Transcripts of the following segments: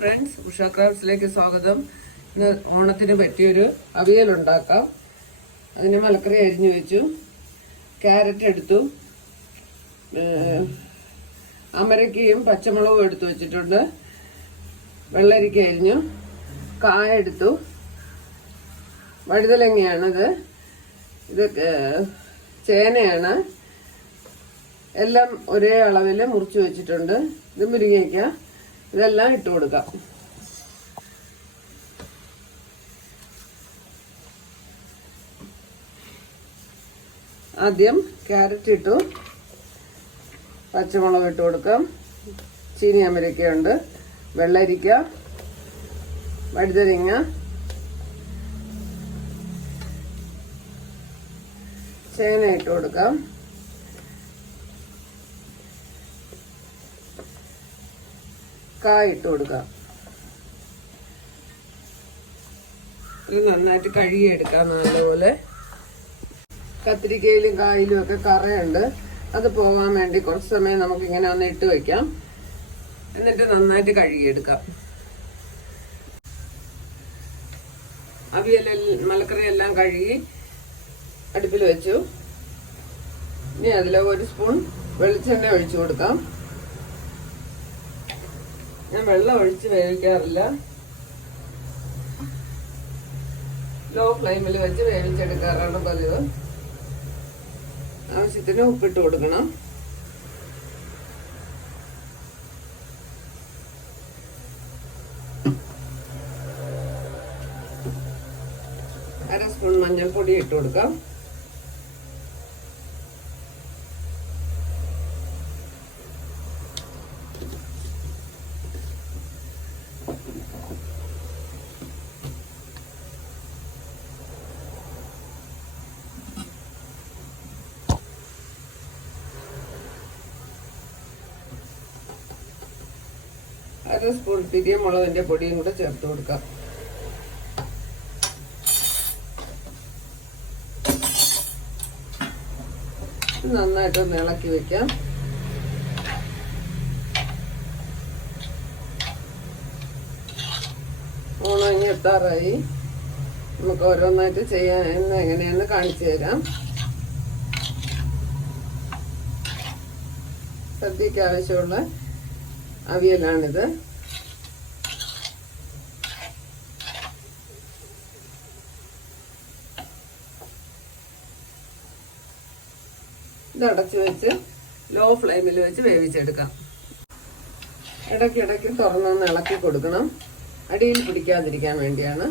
Friends Usha ക്രാഫ്റ്റ്സിലേക്ക് സ്വാഗതം. ഇന്ന് ഓണത്തിന് പറ്റിയൊരു അവിയൽ ഉണ്ടാക്കാം അതിന് മലക്കറി അരിഞ്ഞു വെച്ചു. ക്യാരറ്റ് എടുത്തു. അമരക്കയും പച്ചമുളകും എടുത്തു വെച്ചിട്ടുണ്ട്. വെള്ളരിക്ക അരിഞ്ഞു. കായ എടുത്തു. വഴുതലങ്ങയാണിത് ഇത് ചേനയാണ്. എല്ലാം ഒരേ അളവിൽ മുറിച്ച് വെച്ചിട്ടുണ്ട്. ഇത് മുരിങ്ങയ്ക്ക. ഇതെല്ലാം ഇട്ട് കൊടുക്കാം. ആദ്യം ക്യാരറ്റ് ഇട്ടു. പച്ചമുളക് ഇട്ട് കൊടുക്കാം. ചീനി അമരിക്കയുണ്ട്. വെള്ളരിക്ക വഴുതരിങ്ങ ചേന ഇട്ട് കൊടുക്കാം. കായ ഇട്ട് കൊടുക്കാം. ഇത് നന്നായിട്ട് കഴുകിയെടുക്കാം നല്ലപോലെ. കത്തിരിക്കയിലും കായിലും ഒക്കെ കറയുണ്ട്. അത് പോകാൻ വേണ്ടി കുറച്ച് സമയം നമുക്ക് ഇങ്ങനെ ഒന്ന് ഇട്ട് വെക്കാം. എന്നിട്ട് നന്നായിട്ട് കഴുകിയെടുക്കാം. അവിയലെല്ലാം മലക്കറി എല്ലാം കഴുകി അടുപ്പിൽ വെച്ചു. ഇനി അതിൽ ഒരു സ്പൂൺ വെളിച്ചെണ്ണ ഒഴിച്ചു കൊടുക്കാം. ഞാൻ വെള്ളം ഒഴിച്ച് വേവിക്കാറില്ല. ലോ ഫ്ലെയിമിൽ വെച്ച് വേവിച്ചെടുക്കാറാണ് പതിവ്. ആവശ്യത്തിന് ഉപ്പിട്ട് കൊടുക്കണം. അര സ്പൂൺ മഞ്ഞൾപ്പൊടി ഇട്ട് കൊടുക്കാം. അര സ്പൂൺ തിരിയ മുളകിന്റെ പൊടിയും കൂടെ ചേർത്ത് കൊടുക്കാം. ഇത് നന്നായിട്ടൊന്ന് ഇളക്കി വെക്കാം. ഓണം ഇനി എത്താറായി. നമുക്ക് ഓരോന്നായിട്ട് ചെയ്യാൻ എങ്ങനെയാന്ന് കാണിച്ചു തരാം. സദ്യക്ക് ആവശ്യമുള്ള അവിയലാണിത്. ഇത് അടച്ചു വെച്ച് ലോ ഫ്ലെയിമിൽ വെച്ച് വേവിച്ചെടുക്കാം. ഇടയ്ക്കിടയ്ക്ക് തുറന്നൊന്ന് ഇളക്കി കൊടുക്കണം. അടിയിൽ പിടിക്കാതിരിക്കാൻ വേണ്ടിയാണ്.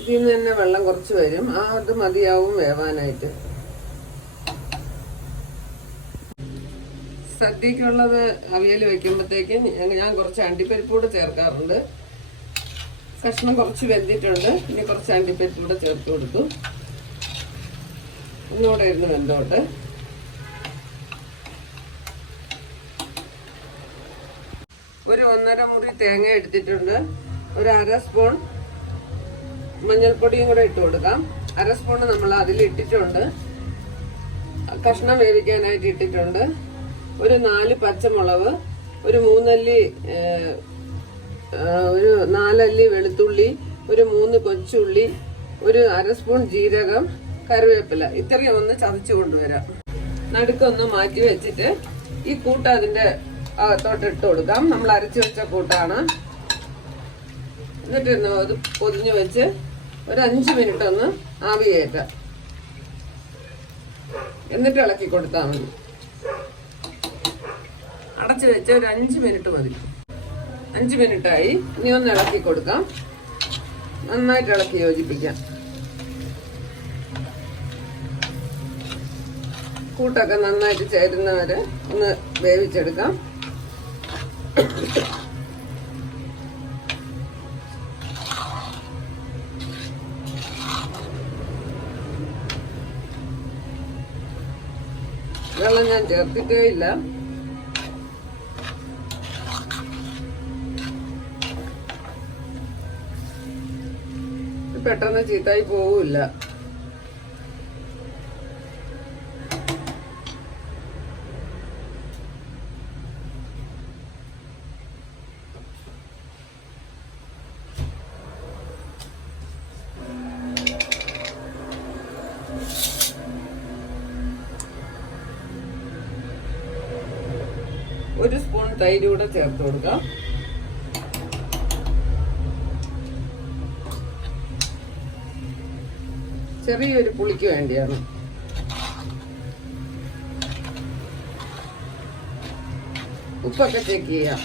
ഇതിൽ നിന്ന് തന്നെ വെള്ളം കുറച്ച് വരും. ആ അത് മതിയാവും വേവാനായിട്ട്. സദ്യക്കുള്ളത് അവിയൽ വെക്കുമ്പോഴത്തേക്ക് ഞാൻ കുറച്ച് അണ്ടിപ്പരിപ്പ് കൂടെ ചേർക്കാറുണ്ട്. കഷ്ണം കുറച്ച് വെന്തിട്ടുണ്ട്. ഇനി കുറച്ച് അണ്ടിപ്പരിപ്പ് കൂടെ ചേർത്ത് കൊടുത്തു. ഒന്നുകൂടെ ഇരുന്ന് വെന്തോട്ട്. ഒരു ഒന്നര മുറി തേങ്ങ എടുത്തിട്ടുണ്ട്. ഒരു അര സ്പൂൺ മഞ്ഞൾപ്പൊടിയും കൂടെ ഇട്ട് കൊടുക്കാം. അര സ്പൂൺ നമ്മൾ അതിൽ ഇട്ടിട്ടുണ്ട്. കഷ്ണം വേവിക്കാനായിട്ട് ഇട്ടിട്ടുണ്ട്. ഒരു നാല് പച്ചമുളക് ഒരു മൂന്നല്ലി ഒരു നാലല്ലി വെളുത്തുള്ളി ഒരു മൂന്ന് കൊച്ചുള്ളി ഒരു അര സ്പൂൺ ജീരകം കറിവേപ്പില. ഇത്രയും ഒന്ന് ചതച്ചു കൊണ്ടുവരാം. നടുക്കൊന്ന് മാറ്റി വെച്ചിട്ട് ഈ കൂട്ട് അതിന്റെ അകത്തോട്ട് ഇട്ട് കൊടുക്കാം. നമ്മൾ അരച്ചു വെച്ച കൂട്ടാണ്. എന്നിട്ട് അത് പൊതിഞ്ഞു വെച്ച് ഒരു അഞ്ച് മിനിറ്റ് ഒന്ന് ആവി കയറ്റാം എന്നിട്ട് ഇളക്കി കൊടുത്താൽ മതി. അടച്ചു വെച്ച ഒരു അഞ്ച് മിനിറ്റ് മതി. അഞ്ച് മിനിറ്റായി. ഇനി ഒന്ന് ഇളക്കി കൊടുക്കാം. നന്നായിട്ട് ഇളക്കി യോജിപ്പിക്കാം. കൂട്ടൊക്കെ നന്നായിട്ട് ചേരുന്നവരെ ഒന്ന് വേവിച്ചെടുക്കാം. വെള്ളം ഞാൻ ചേർത്തിട്ടേ ഇല്ല. പെട്ടെന്ന് ചീത്തായി പോവില്ല. ഒരു സ്പൂൺ തൈര് കൂടെ ചേർത്ത് കൊടുക്കാം. ചെറിയൊരു പുളിക്ക് വേണ്ടിയാണ്. ഉപ്പൊക്കെ ചെക്ക് ചെയ്യാം.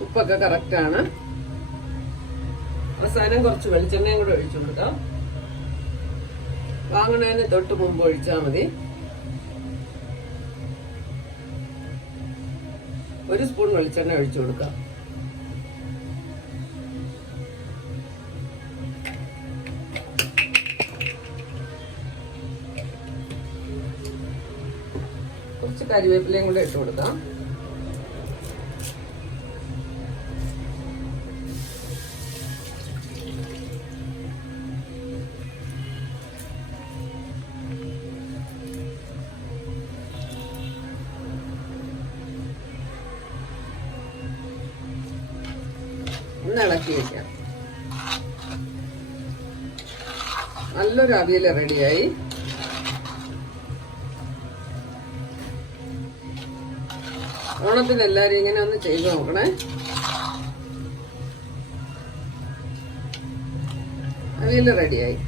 ഉപ്പൊക്കെ കറക്റ്റ് ആണ്. അവസാനം കുറച്ച് വെളിച്ചെണ്ണയും കൂടെ ഒഴിച്ചു കൊടുക്കാം. വാങ്ങണതിന് തൊട്ട് മുമ്പ് ഒഴിച്ചാൽ മതി. ഒരു സ്പൂൺ വെളിച്ചെണ്ണ ഒഴിച്ചു കൊടുക്കാം. കുറച്ച് കരിവേപ്പിലയും കൂടെ ഇട്ട് കൊടുക്കാം. ഒന്ന് ഇളക്കി നല്ലൊരു അവിയൽ റെഡിയായി. ഓണത്തിന് എല്ലാവരും ഇങ്ങനെ ഒന്ന് ചെയ്ത് നോക്കണേ. അവിയൽ റെഡിയായി.